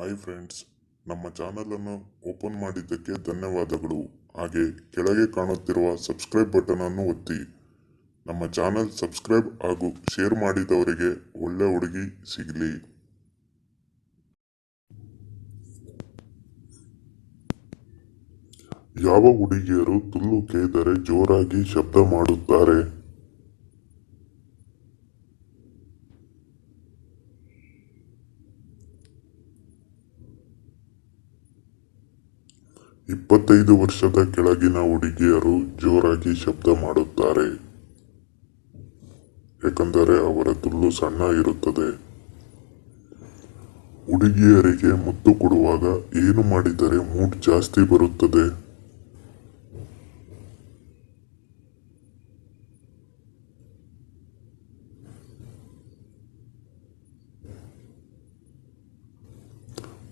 Hi friends, ನಮ್ಮ ಚಾನಲನ್ನು open ಮಾಡಿದ್ದಕ್ಕೆ ಧನ್ಯವಾದಗಳು. ಹಾಗೆ ಕೆಳಗೆ ಕಾಣುತ್ತಿರುವ ಸಬ್ಸ್ಕ್ರೈಬ್ ಬಟನ್ ಅನ್ನು ಒತ್ತಿ. ನಮ್ಮ ಚಾನಲ್ ಸಬ್ಸ್ಕ್ರೈಬ್ ಹಾಗೂ ಶೇರ್ ಮಾಡಿದವರಿಗೆ ಒಳ್ಳೆ ಹುಡುಗಿ ಸಿಗಲಿ. ಯಾವ ಹುಡುಗಿಯರು ತುಲ್ಲು ಕೇದರೆ ಜೋರಾಗಿ ಶಬ್ದ ಮಾಡುತ್ತಾರೆ? 25 ವರ್ಷದ ಕೆಳಗಿನ ಹುಡುಗಿಯರು ಜೋರಾಗಿ ಶಬ್ದ ಮಾಡುತ್ತಾರೆ, ಏಕೆಂದರೆ ಅವರ ತುಲ್ಲು ಸಣ್ಣ ಇರುತ್ತದೆ. ಹುಡುಗಿಯರಿಗೆ ಮುತ್ತು ಕೊಡುವಾಗ ಏನು ಮಾಡಿದರೆ ಮೂಡ್ ಜಾಸ್ತಿ ಬರುತ್ತದೆ?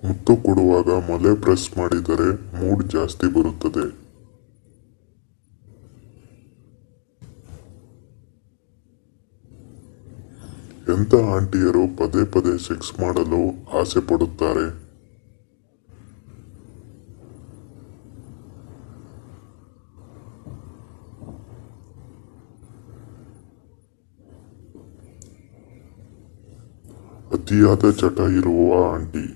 ಮುತ್ತು ಕೊಡುವಾಗ ಮೊಲೆ ಪ್ರೆಸ್ ಮಾಡಿದರೆ ಮೂಡ್ ಜಾಸ್ತಿ ಬರುತ್ತದೆ. ಎಂಥ ಆಂಟಿಯರು ಪದೇ ಪದೇ ಸೆಕ್ಸ್ ಮಾಡಲು ಆಸೆ ಪಡುತ್ತಾರೆ? ಅತಿಯಾದ ಚಟ ಇರುವ ಆಂಟಿ.